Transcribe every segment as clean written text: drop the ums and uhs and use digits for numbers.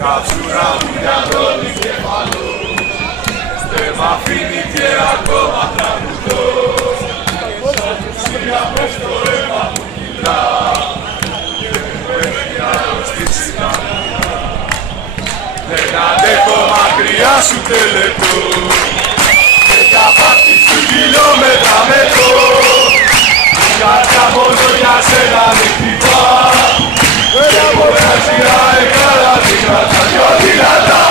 καψούρα μου για τον εγκέφαλο, δεν μ' αφήνει και ακόμα τραγουδώ. Σιγά μες το αίμα μου κυλά και μου έχει αρρωστήσει τα μυαλά. Δεν αντέχω μακριά σου τελετώ και τα πάρτι σου χιλιόμετρα μετώ. Η καρδιά μόνο για σένα με χτυπά και μπορεί να ζηράει καλά την κάτσα πιο δυνατά.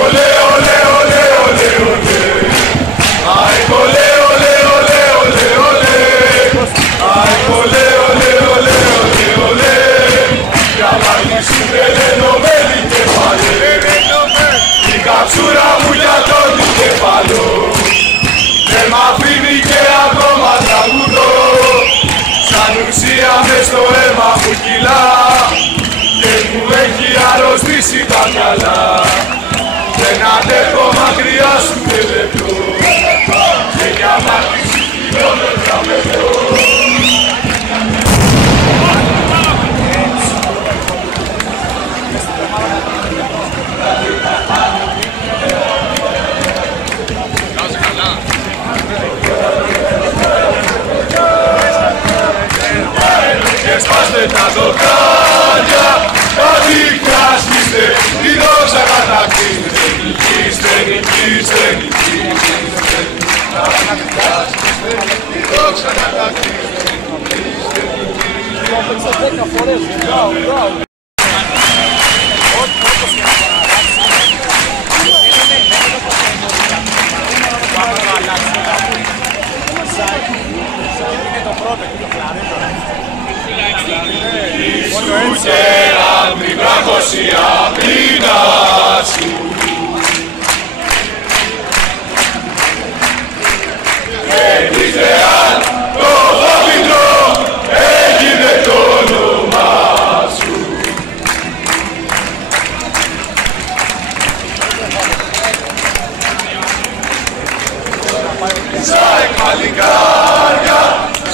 Ολέ, ολέ, ολέ, ολέ, ολέ. Ολέ, ολέ, ολέ, ολέ, ολέ. Ολέ, ολέ, ολέ, ολέ, ολέ. Για μάχη σου ενωμένη κεφαλέ. Η καψούρα μου για τον κεφαλό δεν μ' αφήνει και ακόμα τραγουδώ. Σαν ουσία μες στο αίμα μου κυλά και μου έχει αρρωστήσει τα μυαλά. Δεν αντέχω μακριά σου τελετώ και για μάχη σου χιλιόμετρα μετώ. Και σπάστε τα δοκάρια, τα δίχτυα σβήστε, τη δόξα κατακτήστε. Νικήστε, νικήστε, νικήστε. Τα δίχτυα σβήστε, τη δόξα κατακτήστε. Νικήστε, νικήστε. Ιησού και αν μην βράχωση αμήνα σου και αν το δόμητρο έγινε το όνομά σου. Σαν παλικάρια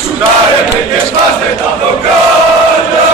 σου τα έπαιρνε και σπάστε τα δοκάρια.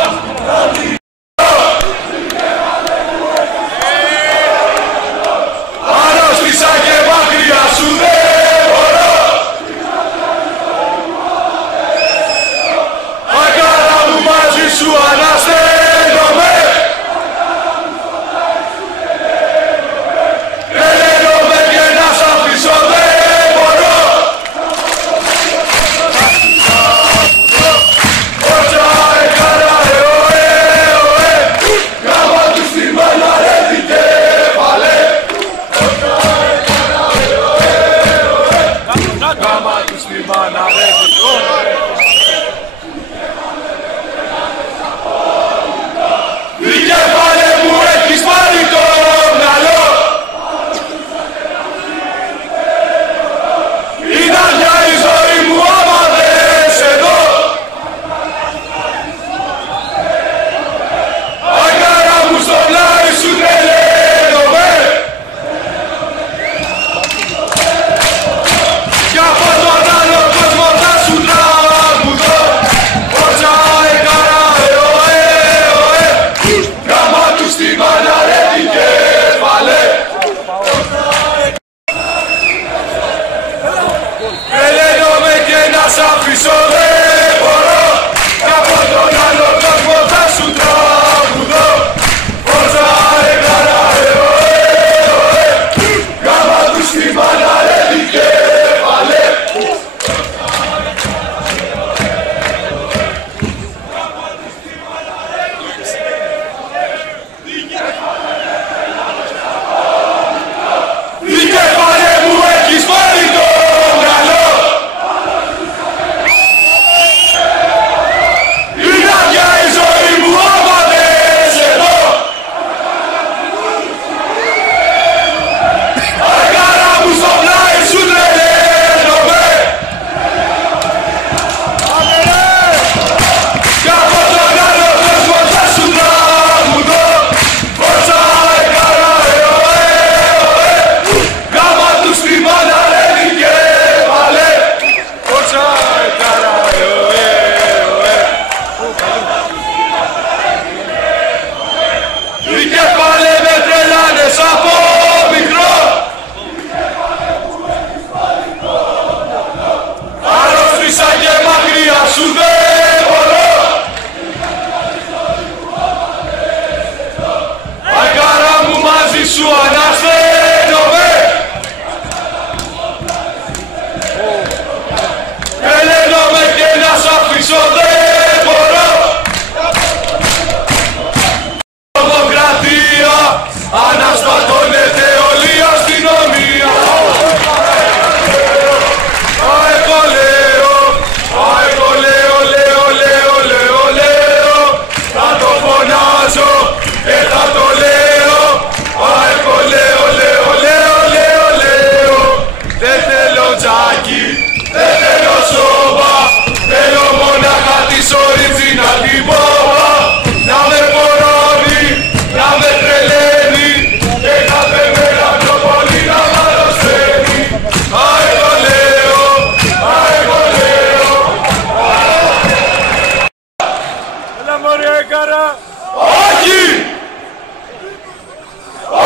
Τσέκαρα! Όχι!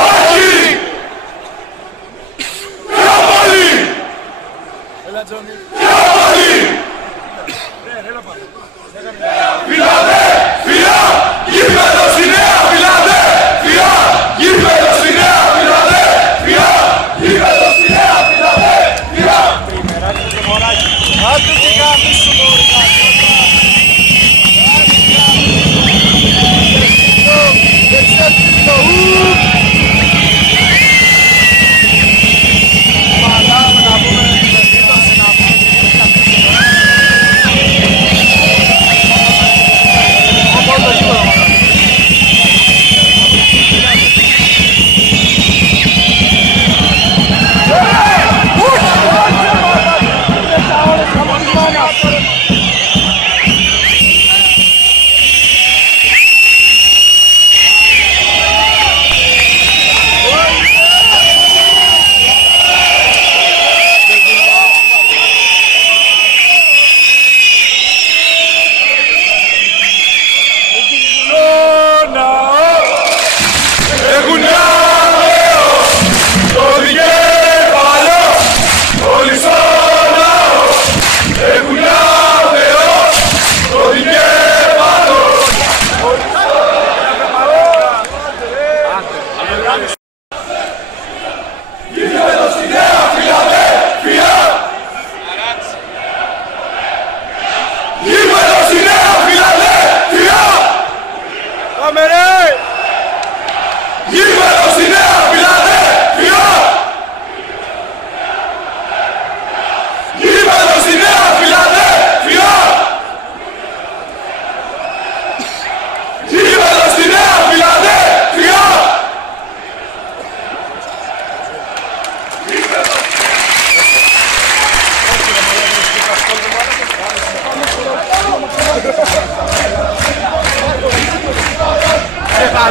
Όχι! Πιο πολύ! Έλα Τζόνι. Πιο πολύ! Φιλαδέλφια! Γήπεδο στη Νέα Φιλαδέλφια! Γήπεδο στη Νέα Φιλαδέλφια! Γήπεδο στη Νέα Φιλαδέλφια! Άντε τι κάνεις σου μωρικά.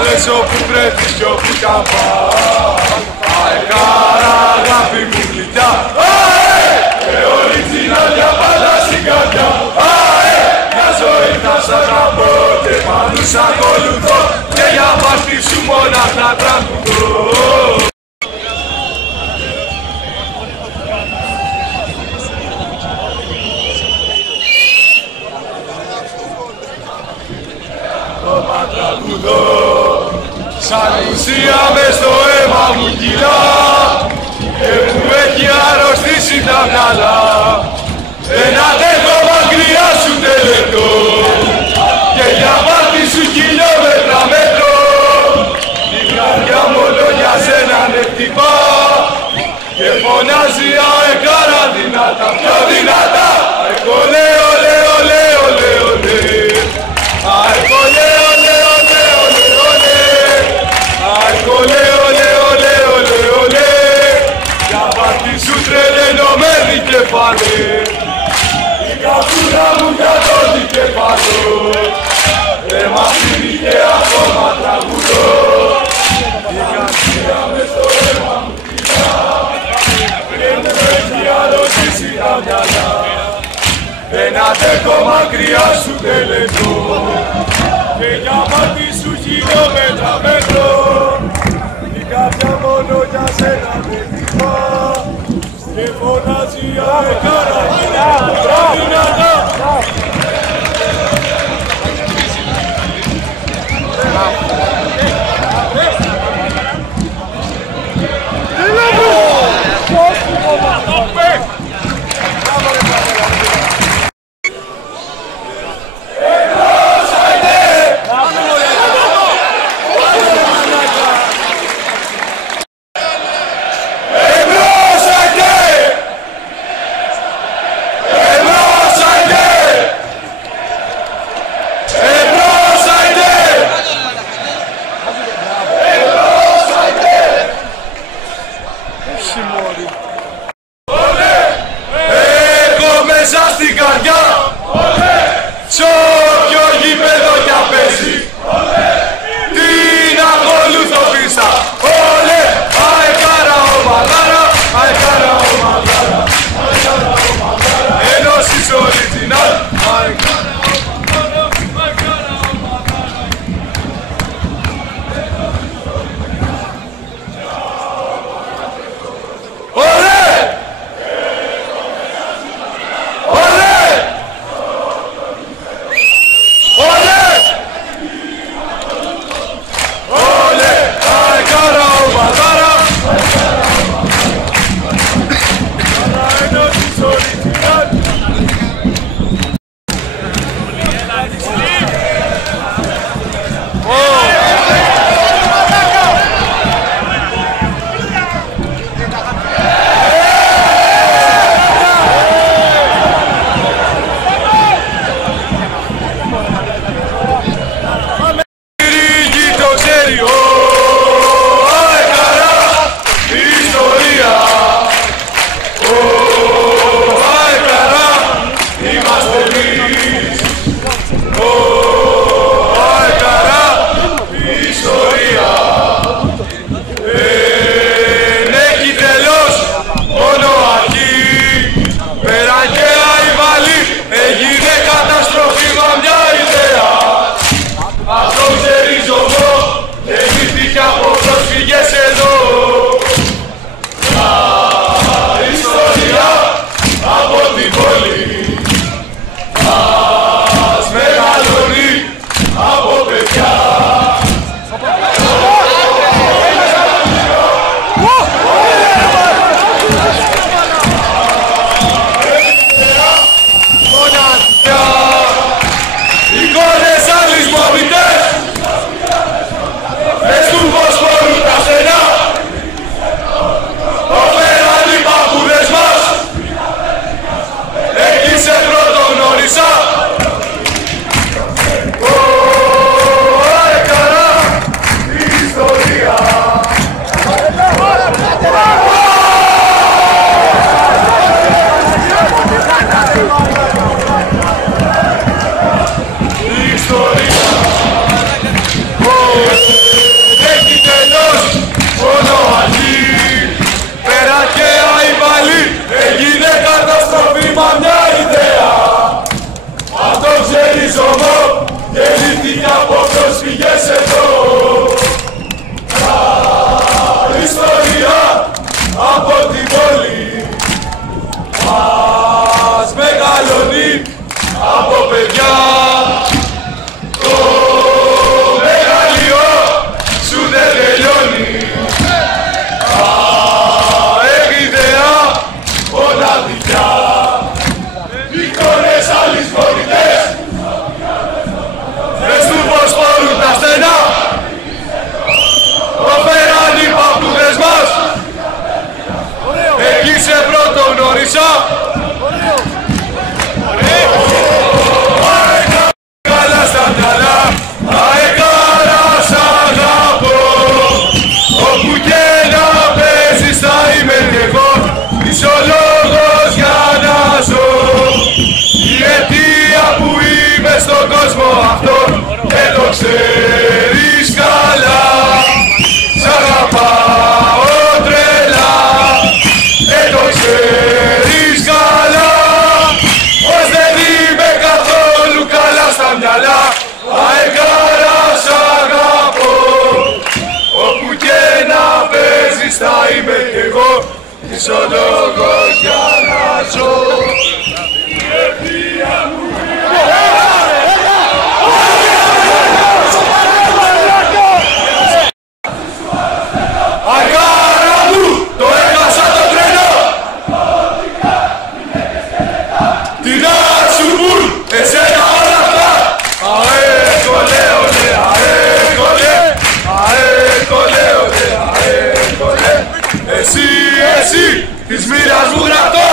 Λες όπου πρέπει κι όπου καμπά. Αεκάρα αγάπη μου γλυκιά. Αε! Και original για πάντα στην καρδιά. Αε! Μια ζωή θα σ' αγαπώ και πάνω σ' ακολουθώ και για πάρτι σου μονάχα τραγουδώ. Σαν ουσία μες στο αίμα μου κυλά και μου έχει αρρωστήσει τα μυαλά. Δεν αντέχω μακριά σου τελετώ και για πάρτι σου χιλιόμετρα μέτρο. Η καρδιά μόνο για σένα με χτυπά και φωνάζει αεκάρα δυνατά, πιο δυνατά. Αεκολέ, ολέ, ολέ, ολέ, ολέ. Αεκολέ, ολέ, ολέ, ολέ, ολέ. Αεκολέ, ολέ, ολέ, ολέ, ολέ. Για πάρτι σου τρελαινωμένη κεφάλε. Η καπούρα μου για το δικεφάλο. Δεν μ' αφήνει και ακόμα τραγουδώ. Η καρδιά μες στο αίμα μου κοιτά και μου έχει αρρωστήσει τα μυαλά. Δεν αντέχω μακριά σου τελετώ και για μάτι σου χιλιόμετρα μέτρο. Η καρδιά μόνο για σένα με χτυπά και φωνάζει αεκάρα δυνατά. Είσαι ο λόγος για να ζω. Αγκάρα μου, το έχασα το τρένο. Την Ασουμπούλ, εσένα όλα αυτά. Αε, κολέ, ολέ, αε, κολέ. Αε, κολέ, ολέ, αε, κολέ. Εσύ, της μοίρας μου γραφτώ.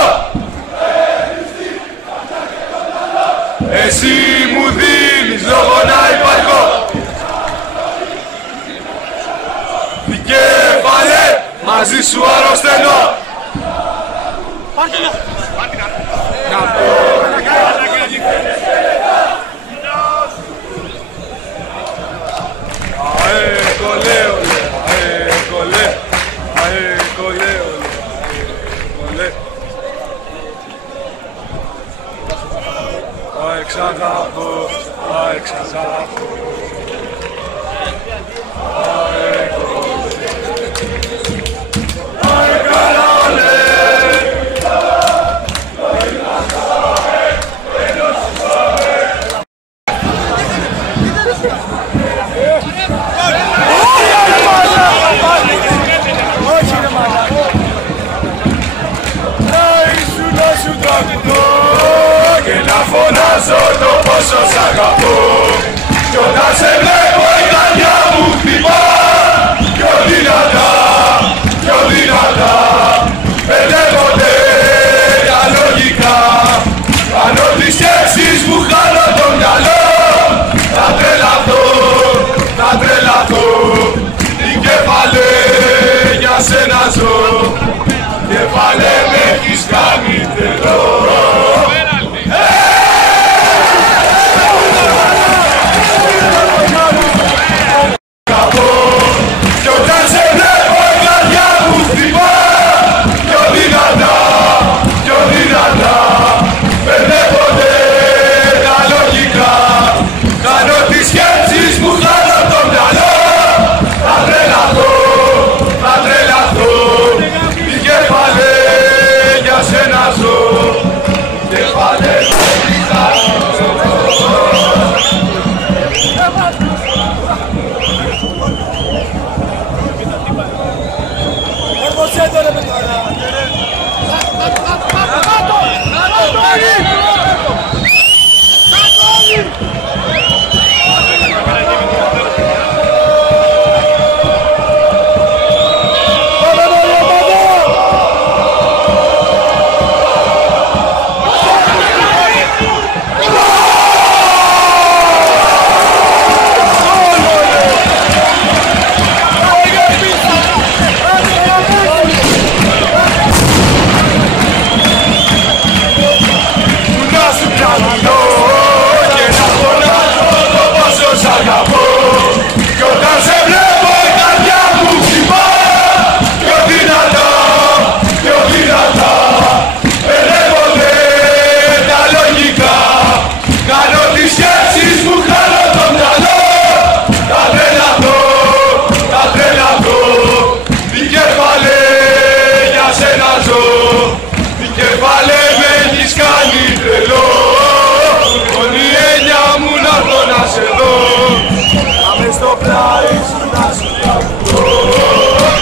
Εσύ μου δίνεις λόγο να υπάρχω. Δικέφαλε, μαζί σου αρρωσταίνω. Αε, κολέ, ολέ, αε, κολέ. Αε, κολέ, ολέ, αε, κολέ. Αε, ξαγάπω, αε, ξαγάπω. Αε, κολέ. Αε, καλά, ολέ. Και να φωνάζω το πόσο σ' αγαπώ. Κι όταν σε βλέπω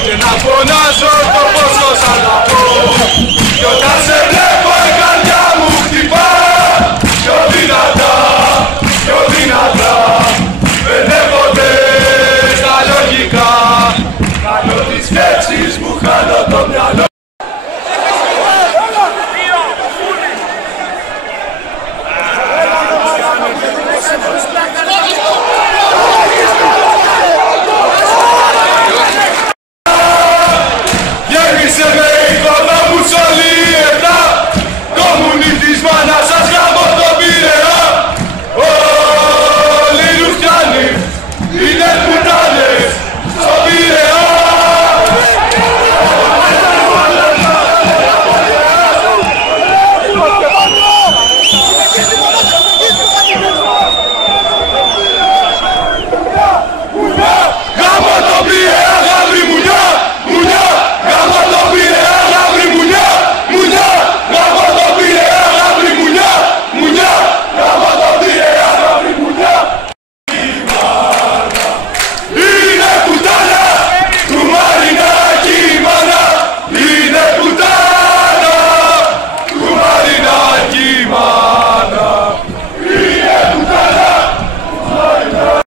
και να φωνάζω το πόσο σ' αγαπώ. Κι όταν σε βλέπω η καρδιά μου χτυπά πιο δυνατά, πιο δυνατά. Μπερδεύονται στα λογικά, κάνω τις σκέψεις μου, χάνω το μυαλό. Γέμισε με εικόνα μου σ' όλη η Ελλάδα, κομμουνιστής μάνα σας γάμω τον Πειραιά. Όλοι οι Ρουφιάνοι είναι πουτάνες στον Πειραιά. Γάμω τον Πειραιά, γάβρι μουνιά, μουνιά. Γάμω τον Πειραιά, γάβρι μουνιά, μουνιά. Γάμω τον Πειραιά, γάβρι μουνιά, μουνιά. Γάμω τον Πειραιά, γάβρι μουνιά. Είναι πουτάνα του Μαρινάκη η μάνα. Είναι πουτάνα του Μαρινάκη η μάνα. Είναι πουτάνα του Μαρινάκη.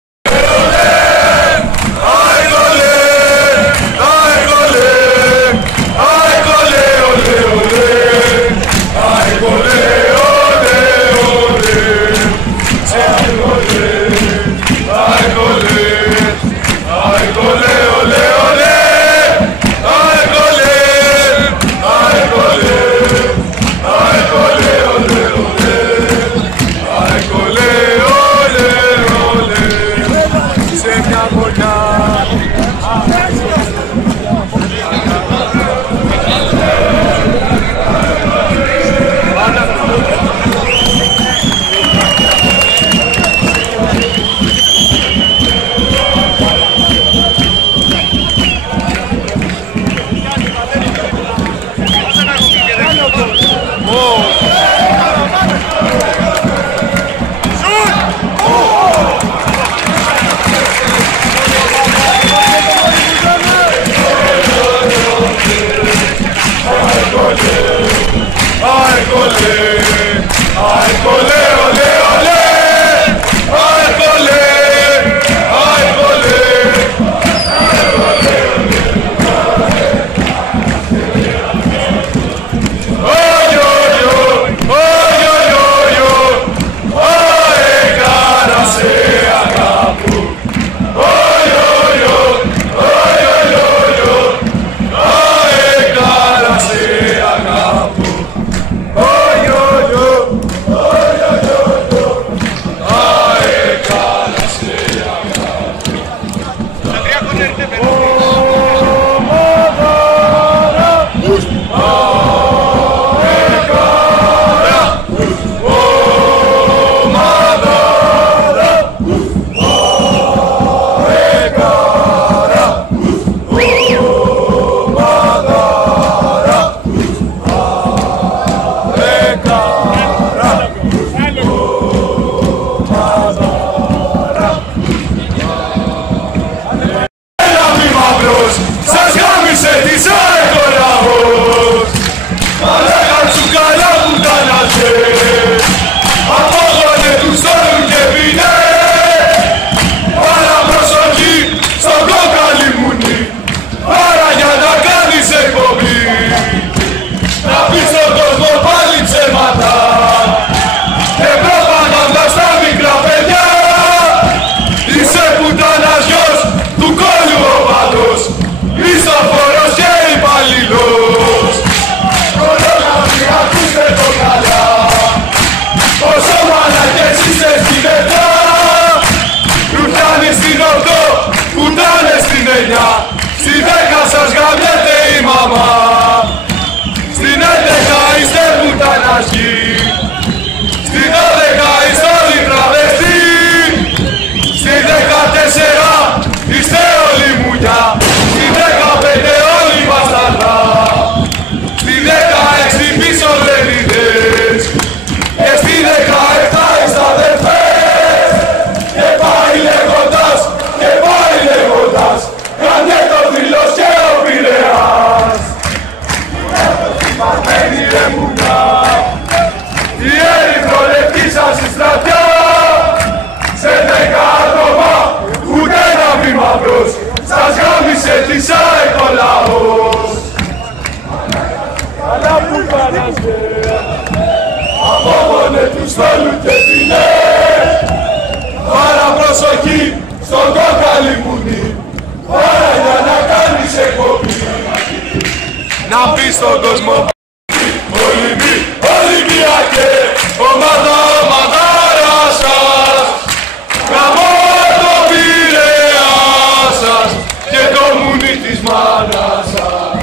λιμούνι, για να κάνεις εκπομπή. Να πεις στον κόσμο Ολυμπιακέ, ομάδα ομαδάρα σας, γαμώ το Πειραιά σας και το μουνί της μάνας σας.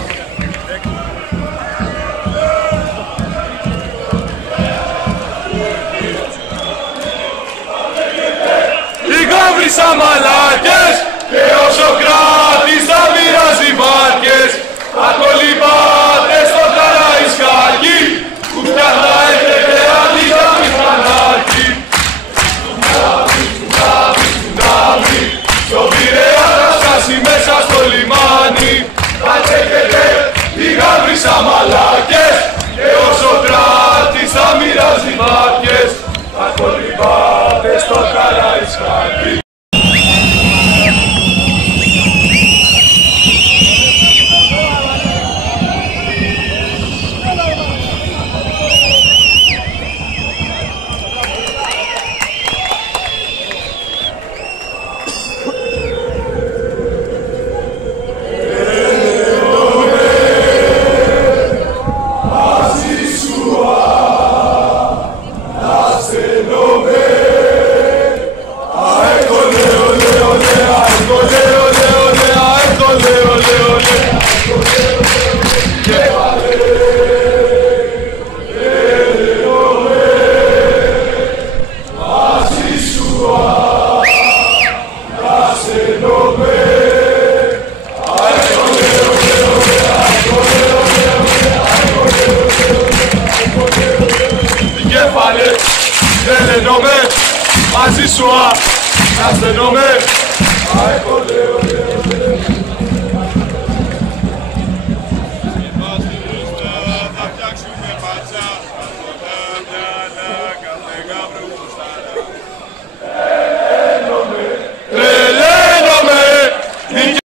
Οι γάβροι σαν μαλάκες και ο Σοκράτης θα μοιράζει βάρκες. Ακολυπάτε στο Καραϊσκάκι που πια θα έχετε αντίχα μηχανάκι. Τουνάμι, στο Πειραιά θα σκάσει μέσα στο λιμάνι. Θα τρέχετε οι γάβροι σαν μαλάκες και ο Σοκράτης θα μοιράζει βάρκες. Ακολυπάτε στο Καραϊσκάκι. Μαζί σου, να στενόμαι.